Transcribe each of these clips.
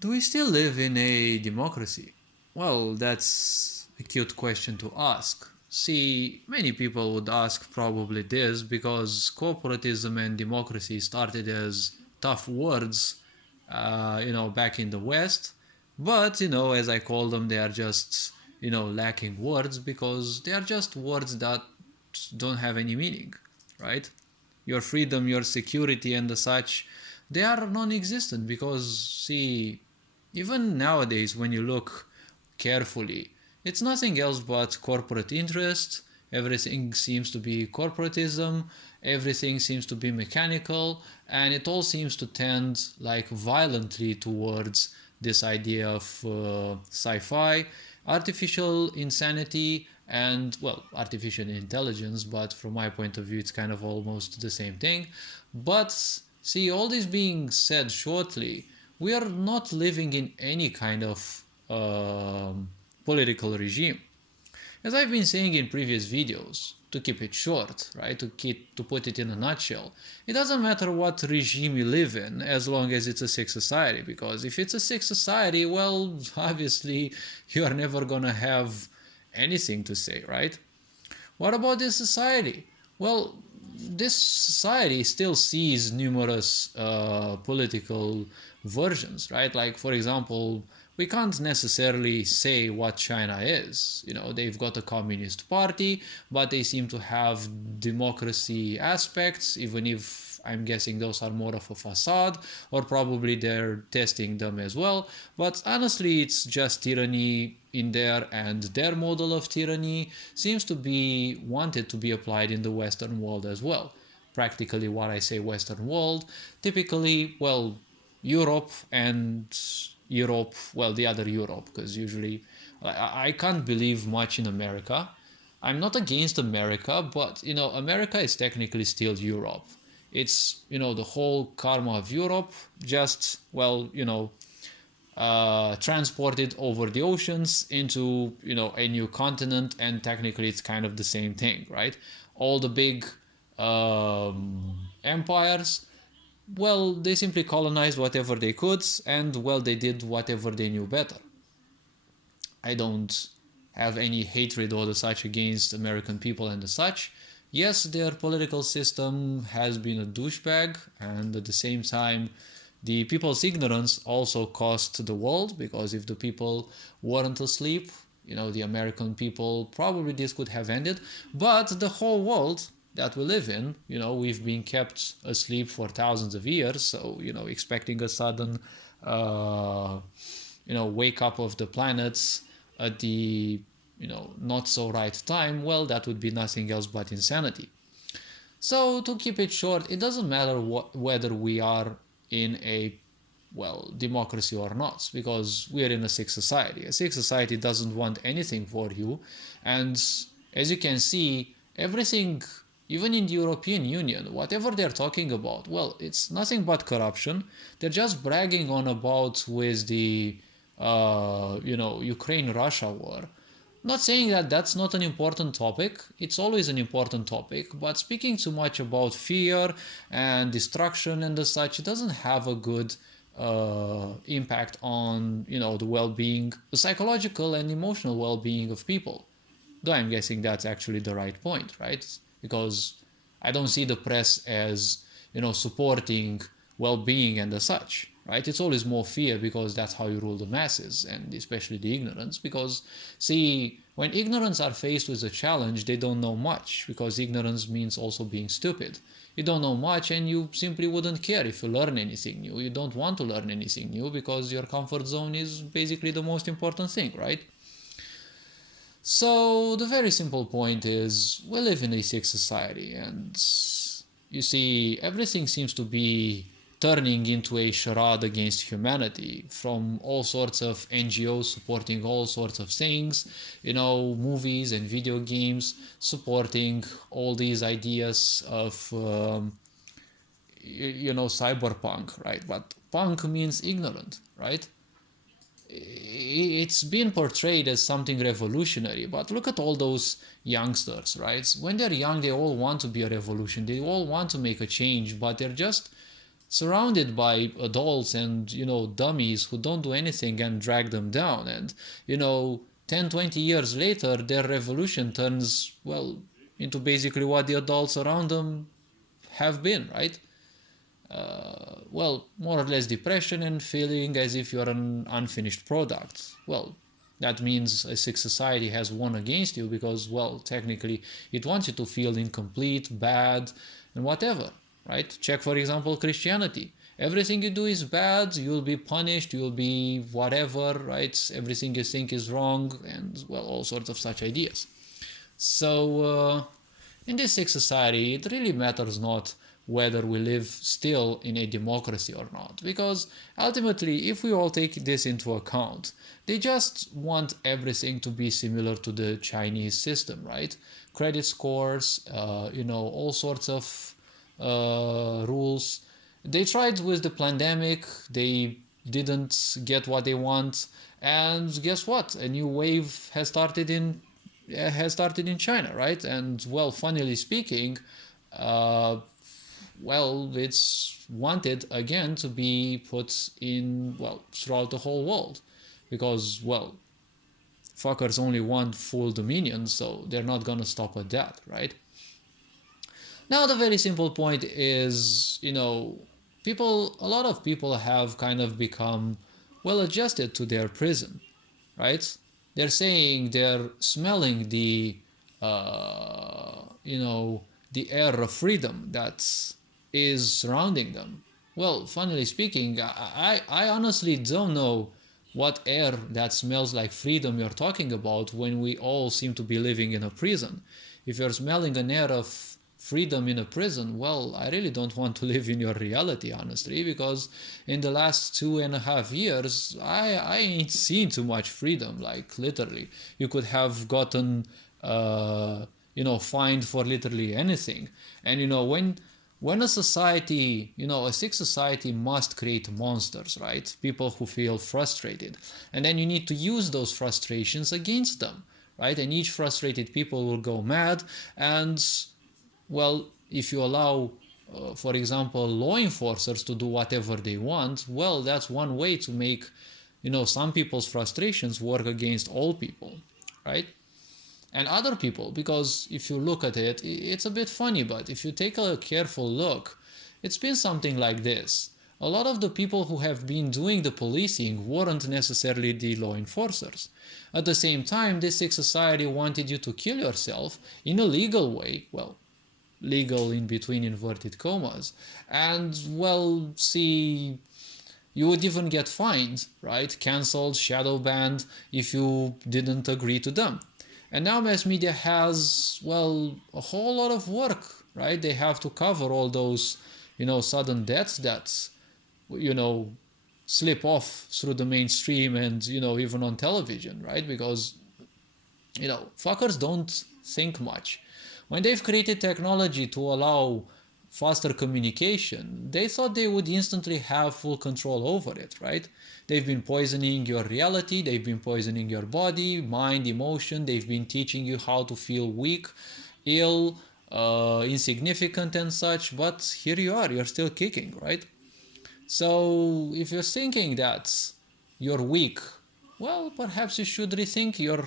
Do we still live in a democracy? Well, that's a cute question to ask. See, many people would ask probably this because corporatism and democracy started as tough words, back in the West. But, as I call them, they are just, lacking words because they are just words that don't have any meaning, right? Your freedom, your security, and the such, they are non-existent because, see, even nowadays, when you look carefully, it's nothing else but corporate interest. Everything seems to be corporatism, everything seems to be mechanical, and it all seems to tend like violently towards this idea of sci-fi, artificial insanity, and well, artificial intelligence, but from my point of view, it's kind of almost the same thing. But see, all this being said shortly, we are not living in any kind of political regime. As I've been saying in previous videos, to keep it short, right, to put it in a nutshell, it doesn't matter what regime you live in as long as it's a sick society, because if it's a sick society, well, obviously you are never gonna have anything to say, right? What about this society? Well, this society still sees numerous political versions, right? Like, for example, we can't necessarily say what China is. They've got a communist party, but they seem to have democracy aspects, even if I'm guessing those are more of a facade, or probably they're testing them as well. But honestly, it's just tyranny in there, and their model of tyranny seems to be wanted to be applied in the Western world as well. Practically, what I say Western world, typically, well, Europe and Europe, well, the other Europe, because usually I can't believe much in America. I'm not against America, but America is technically still Europe. It's the whole karma of Europe, just well, transported over the oceans into a new continent, and technically it's kind of the same thing, right? All the big empires, well, they simply colonized whatever they could, and well, they did whatever they knew better. I don't have any hatred or the such against American people and the such. Yes, their political system has been a douchebag, and at the same time, the people's ignorance also cost the world, because if the people weren't asleep, the American people, probably this could have ended. But the whole world that we live in, we've been kept asleep for thousands of years. So, expecting a sudden, wake up of the planets at the, not so right time, well, that would be nothing else but insanity. So to keep it short, it doesn't matter whether we are in a well, democracy or not, because we are in a sick society. A sick society doesn't want anything for you, and as you can see, everything, even in the European Union, whatever they're talking about, well, it's nothing but corruption. They're just bragging on about with the, Ukraine-Russia war. Not saying that that's not an important topic, it's always an important topic, but speaking too much about fear and destruction and the such, it doesn't have a good impact on, the well-being, the psychological and emotional well-being of people. Though I'm guessing that's actually the right point, right? Because I don't see the press as, supporting well-being and the such, right? It's always more fear, because that's how you rule the masses, and especially the ignorance. Because, see, when ignorance are faced with a challenge, they don't know much, because ignorance means also being stupid. You don't know much, and you simply wouldn't care if you learn anything new. You don't want to learn anything new, because your comfort zone is basically the most important thing, right? So the very simple point is, we live in a sick society, and you see, everything seems to be turning into a charade against humanity, from all sorts of NGOs supporting all sorts of things, movies and video games supporting all these ideas of, cyberpunk, right? But punk means ignorant, right? It's been portrayed as something revolutionary, but look at all those youngsters, right? When they're young, they all want to be a revolution, they all want to make a change, but they're just surrounded by adults and, dummies who don't do anything and drag them down. And, 10, 20 years later, their revolution turns, well, into basically what the adults around them have been, right? Well, more or less depression and feeling as if you're an unfinished product. Well, that means a sick society has won against you because, well, technically it wants you to feel incomplete, bad, and whatever, right? Check, for example, Christianity. Everything you do is bad, you'll be punished, you'll be whatever, right? Everything you think is wrong, and, well, all sorts of such ideas. So, in this sick society, it really matters not whether we live still in a democracy or not. Because ultimately, if we all take this into account, they just want everything to be similar to the Chinese system, right? Credit scores, all sorts of rules. They tried with the pandemic, they didn't get what they want, and guess what? A new wave has started in China, right? And, well, funnily speaking, it's wanted again to be put in, well, throughout the whole world, because, well, fuckers only want full dominion, so they're not gonna stop at that, right? Now, the very simple point is, a lot of people have kind of become well adjusted to their prison, right? They're saying they're smelling the air of freedom that is surrounding them. Well, funnily speaking, I honestly don't know what air that smells like freedom you're talking about when we all seem to be living in a prison. If you're smelling an air of freedom in a prison, well, I really don't want to live in your reality, honestly, because in the last 2.5 years, I ain't seen too much freedom, like literally. You could have gotten, fined for literally anything. And, when a society, a sick society must create monsters, right? People who feel frustrated. And then you need to use those frustrations against them, right? And each frustrated people will go mad. And, well, if you allow, for example, law enforcers to do whatever they want, well, that's one way to make, some people's frustrations work against all people, right? And other people, because if you look at it, it's a bit funny, but if you take a careful look, it's been something like this. A lot of the people who have been doing the policing weren't necessarily the law enforcers. At the same time, this sick society wanted you to kill yourself in a legal way, well, legal in between inverted commas, and, well, see, you would even get fined, right? Cancelled, shadow banned if you didn't agree to them. And now mass media has, well, a whole lot of work, right? They have to cover all those, sudden deaths that, slip off through the mainstream and, even on television, right? Because, fuckers don't think much. When they've created technology to allow faster communication, they thought they would instantly have full control over it, right? They've been poisoning your reality, they've been poisoning your body, mind, emotion, they've been teaching you how to feel weak, ill, insignificant and such, but here you are, you're still kicking, right? So if you're thinking that you're weak, well, perhaps you should rethink your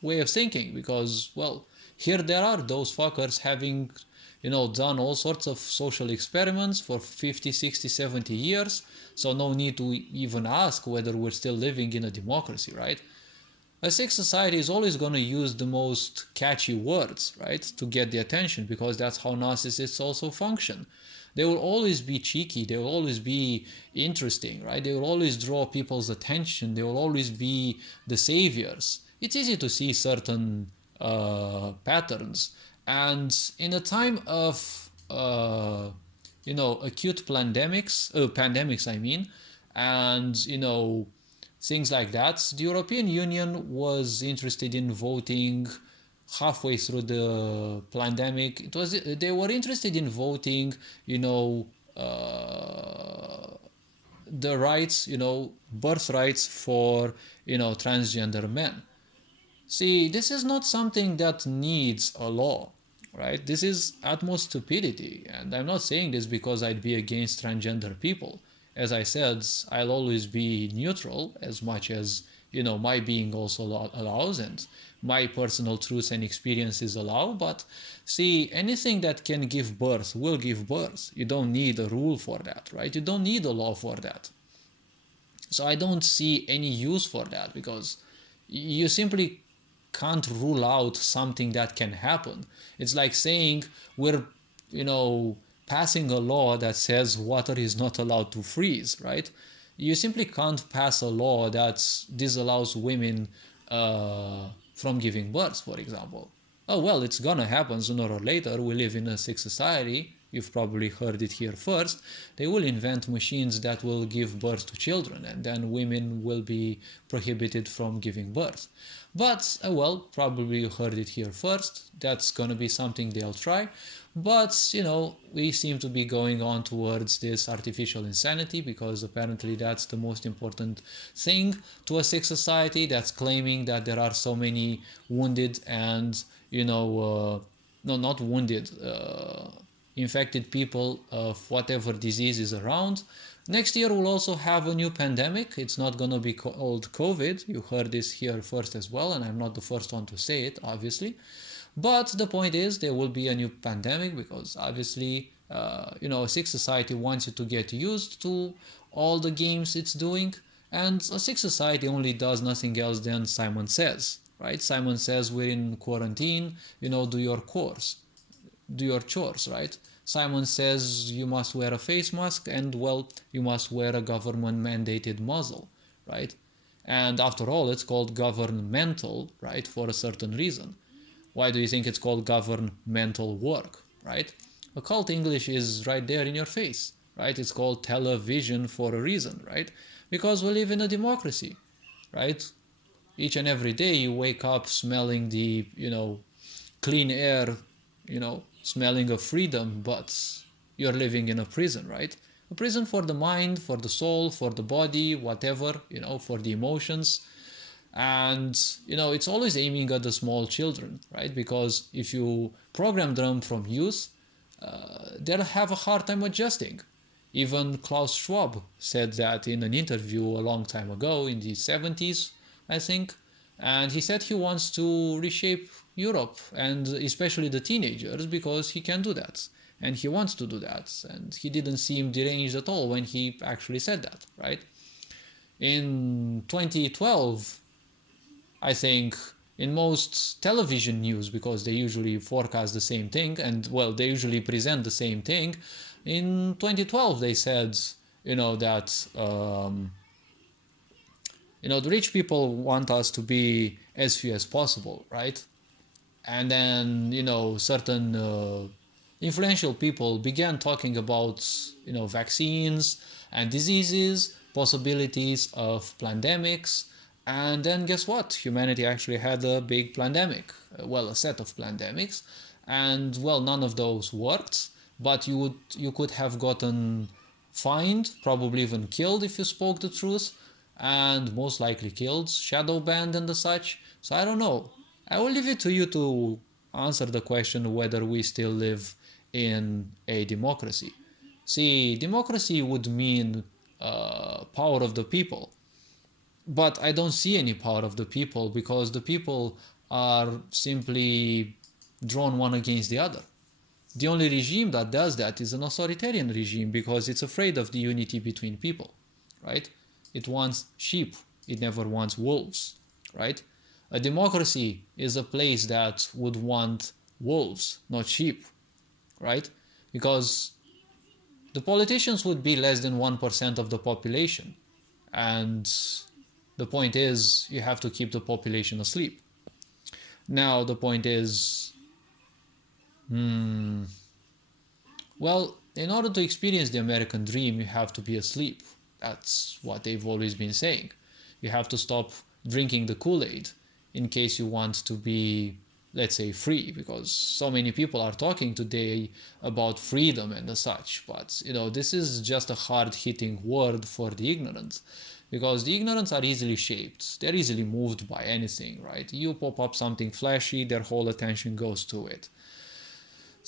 way of thinking, because, well, here there are those fuckers having, done all sorts of social experiments for 50, 60, 70 years, so no need to even ask whether we're still living in a democracy, right? A sick society is always going to use the most catchy words, right, to get the attention, because that's how narcissists also function. They will always be cheeky, they will always be interesting, right? They will always draw people's attention, they will always be the saviors. It's easy to see certain patterns. And in a time of, acute pandemics, I mean, and, things like that, the European Union was interested in voting halfway through the pandemic. They were interested in voting, the rights, birth rights for, transgender men. See, this is not something that needs a law, right? This is utmost stupidity. And I'm not saying this because I'd be against transgender people. As I said, I'll always be neutral as much as, my being also allows, and my personal truths and experiences allow. But see, anything that can give birth will give birth. You don't need a rule for that, right? You don't need a law for that. So I don't see any use for that, because you simply can't rule out something that can happen. It's like saying we're, passing a law that says water is not allowed to freeze, right? You simply can't pass a law that disallows women from giving birth, for example. Oh, well, it's gonna happen sooner or later. We live in a sick society. You've probably heard it here first. They will invent machines that will give birth to children, and then women will be prohibited from giving birth. But, well, probably you heard it here first. That's gonna be something they'll try. But, we seem to be going on towards this artificial insanity, because apparently that's the most important thing to a sick society that's claiming that there are so many wounded and, no, not wounded, infected people of whatever disease is around. Next year we'll also have a new pandemic. It's not going to be called COVID. You heard this here first as well, and I'm not the first one to say it, obviously. But the point is, there will be a new pandemic, because obviously, a sick society wants you to get used to all the games it's doing. And a sick society only does nothing else than Simon Says, right? Simon Says we're in quarantine, do your course, do your chores, right? Simon Says you must wear a face mask, and, well, you must wear a government mandated muzzle, right? And after all, it's called governmental, right, for a certain reason. Why do you think it's called governmental work, right? Occult English is right there in your face, right? It's called television for a reason, right? Because we live in a democracy, right? Each and every day you wake up smelling the, clean air, smelling of freedom, but you're living in a prison, right? A prison for the mind, for the soul, for the body, whatever, for the emotions. And, it's always aiming at the small children, right? Because if you program them from youth, they'll have a hard time adjusting. Even Klaus Schwab said that in an interview a long time ago, in the 70s, I think. And he said he wants to reshape Europe, and especially the teenagers, because he can do that. And he wants to do that. And he didn't seem deranged at all when he actually said that, right? In 2012, I think, in most television news, because they usually forecast the same thing, and, well, they usually present the same thing. In 2012, they said, that, the rich people want us to be as few as possible, right? And then, certain influential people began talking about, vaccines and diseases, possibilities of pandemics. And then guess what? Humanity actually had a big pandemic, well, a set of pandemics. And, well, none of those worked, but you could have gotten fined, probably even killed if you spoke the truth, and most likely killed, shadow banned and the such. So I don't know. I will leave it to you to answer the question whether we still live in a democracy. See, democracy would mean power of the people. But I don't see any power of the people, because the people are simply drawn one against the other. The only regime that does that is an authoritarian regime, because it's afraid of the unity between people, right? It wants sheep. It never wants wolves, right? A democracy is a place that would want wolves, not sheep, right? Because the politicians would be less than 1% of the population. And the point is, you have to keep the population asleep. Now, the point is, well, in order to experience the American dream, you have to be asleep. That's what they've always been saying. You have to stop drinking the Kool-Aid in case you want to be, let's say, free, because so many people are talking today about freedom and such. But, this is just a hard-hitting word for the ignorant, because the ignorants are easily shaped. They're easily moved by anything, right? You pop up something flashy, their whole attention goes to it.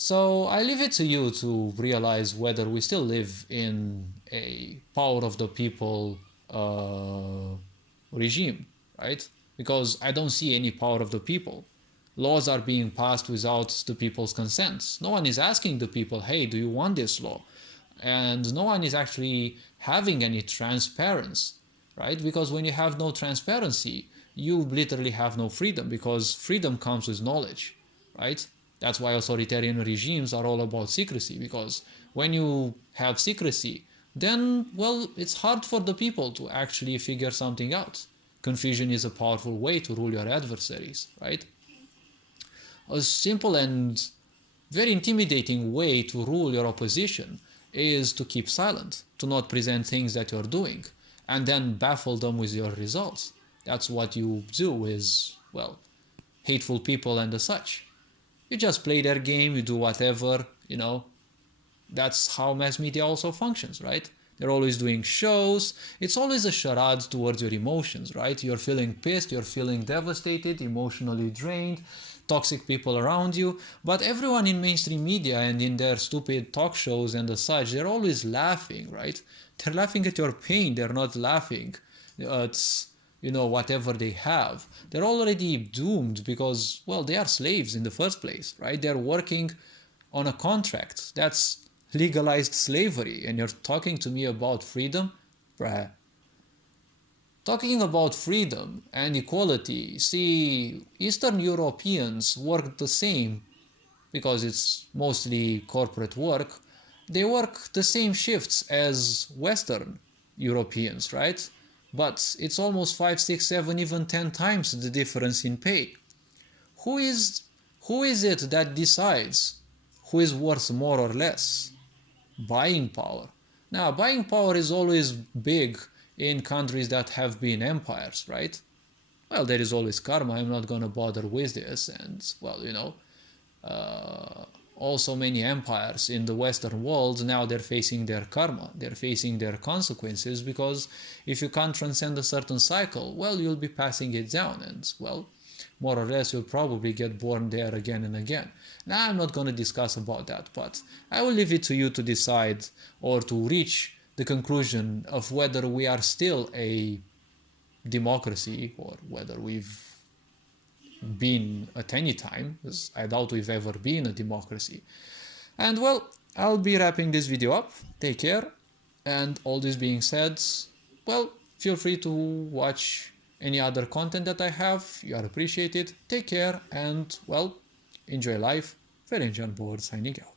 So I leave it to you to realize whether we still live in a power of the people regime, right? Because I don't see any power of the people. Laws are being passed without the people's consent. No one is asking the people, hey, do you want this law? And no one is actually having any transparency, right? Because when you have no transparency, you literally have no freedom, because freedom comes with knowledge, right? That's why authoritarian regimes are all about secrecy, because when you have secrecy, then, well, it's hard for the people to actually figure something out. Confusion is a powerful way to rule your adversaries, right? A simple and very intimidating way to rule your opposition is to keep silent, to not present things that you're doing, and then baffle them with your results. That's what you do with, well, hateful people and the such. You just play their game, you do whatever, you know. That's how mass media also functions, right? They're always doing shows. It's always a charade towards your emotions, right? You're feeling pissed, you're feeling devastated, emotionally drained, toxic people around you. But everyone in mainstream media and in their stupid talk shows and the such, they're always laughing, right? They're laughing at your pain. They're not laughing at, whatever they have. They're already doomed because, well, they are slaves in the first place, right? They're working on a contract. That's legalized slavery. And you're talking to me about freedom? Bruh. Talking about freedom and equality, see, Eastern Europeans work the same because it's mostly corporate work. They work the same shifts as Western Europeans, right? But it's almost 5, 6, 7, even 10 times the difference in pay. Who is who is it that decides who is worth more or less? Buying power. Now, buying power is always big in countries that have been empires, right? Well, there is always karma. I'm not going to bother with this. And, well, also many empires in the Western world, now they're facing their karma. They're facing their consequences, because if you can't transcend a certain cycle, well, you'll be passing it down. And, well, more or less, you'll probably get born there again and again. Now, I'm not going to discuss about that, but I will leave it to you to decide or to reach the conclusion of whether we are still a democracy or whether we've been at any time, because I doubt we've ever been a democracy. And, well, I'll be wrapping this video up. Take care. And all this being said, well, feel free to watch any other content that I have. You are appreciated. Take care and, well, enjoy life. Ferenc Board signing out.